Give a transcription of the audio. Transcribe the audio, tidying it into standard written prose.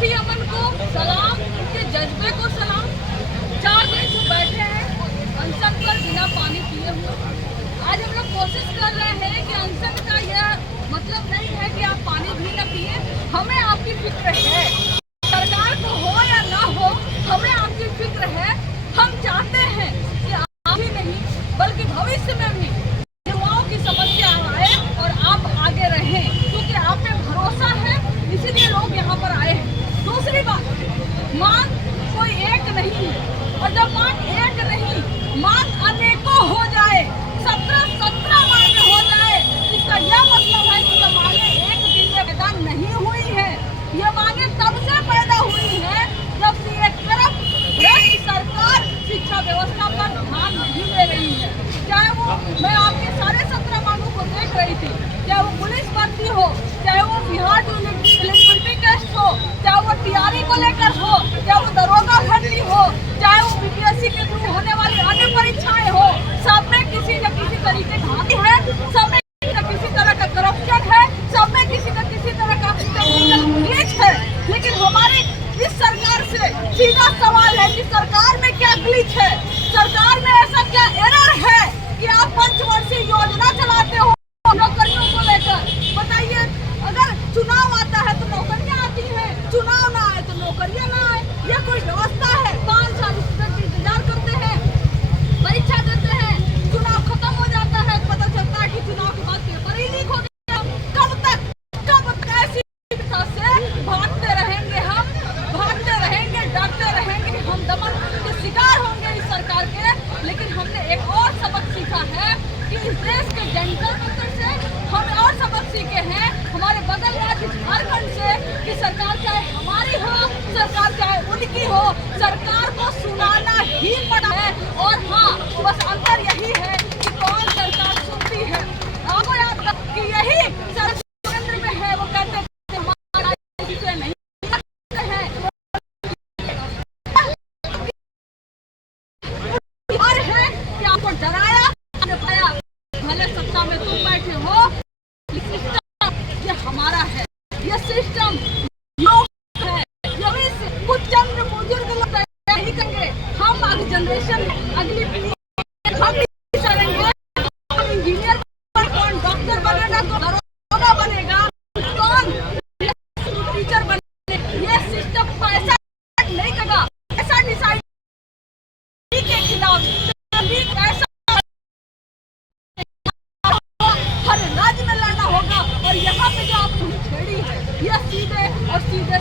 Party अमन को सलाम, उनके जज्बे को सलाम। 4 दिन से बैठे हैं अनशन पर बिना पानी पिए हुए। आज हम लोग कोशिश कर रहे हैं कि अनशन का यह मतलब नहीं है कि आप पानी भी न पिए। हमें आपकी फिक्र है, सरकार को हो या ना हो, हमें आपकी फिक्र है। हम चाहते हैं कि आप ही नहीं बल्कि भविष्य में भी युवाओं की समस्या आए और आप आगे रहें, क्योंकि आप पे भरोसा है, इसीलिए लोग यहाँ पर आए हैं। दूसरी बात, मांग कोई एक नहीं है, और जब मांग एक नहीं, मांग अनेकों हो जाए, 17 मांगे हो जाए, इसका यह मतलब है कि ये मांगे एक दिन में पैदा नहीं हुई है। ये मांगे तब से पैदा हुई है जब से एक तरफ भ्रष्ट सरकार शिक्षा व्यवस्था पर ध्यान नहीं दे रही है। चाहे वो, मैं आपके सारे 17 मांगों को देख रही थी, चाहे वो पुलिस भर्ती हो, चाहे वो बिहार एलिजिबिलिटी टेस्ट हो, चाहे वो टीआरई को लेकर हो, चाहे वो दरोगा भर्ती हो, चाहे वो बीपीएससी के थ्रू होने वाली अन्य परीक्षाएं हो, सब में किसी न किसी तरीके की है, सब में किसी तरह का करप्शन है, सब में किसी न किसी तरह का टेक्निकल ग्लिच है। लेकिन हमारे इस सरकार से सीधा सवाल है कि सरकार में क्या ग्लिच है, सरकार में ऐसा क्या एरर है कि आप पंचवर्षीय योजना चलाते हो नौकरियों को लेकर। बताइए, अगर चुनाव आता है तो नौकरियां आती हैं, चुनाव ना आए तो नौकरियां ना आए, यह कोई व्यवस्था है? 5 साल स्टूडेंट इंतजार करते हैं, परीक्षा देते हैं, चुनाव खत्म हो जाता है, पता चलता है कि चुनाव के बाद पेपर ही लीक हो गया। कब तक ऐसी दिशा से भागते रहेंगे? हम भागते रहेंगे, डरते रहेंगे कि हम दमन के शिकार होंगे इस सरकार के। लेकिन हमने एक और सबक सीखा है कि इस देश के जनता से हम और सबक सीखे हैं हमारे बगल राज्य झारखंड से कि सरकार चाहे हमारी हो, सरकार चाहे उनकी हो, सरकार को सुनाना ही पड़ा है। और हाँ, बस अंतर यही है कि कौन सरकार सुनती है। आपको याद रख कि यही सरकार केंद्र में है, वो कहते हैं हमारा से नहीं है और है कि आपको डराया, भले सत्ता में तुम बैठे हो, ये हमारा है, ये सिस्टम है, यही से कुछ चंद बुजुर्ग लोग नहीं करेंगे। हम अगली जनरेशन, अगली पीढ़ी हम नहीं करेंगे। हम इंजीनियर, कौन डॉक्टर बनेगा, कौन दरोगा बनेगा, कौन टीचर बनेगा, ये सिस्टम पैसा नहीं करेगा। ऐसा डिसाइड के खिलाफ ऐसा हर राज्य में लाना होगा। और यहाँ पे जो आप छेड़ी है, यह सीधे और सीधे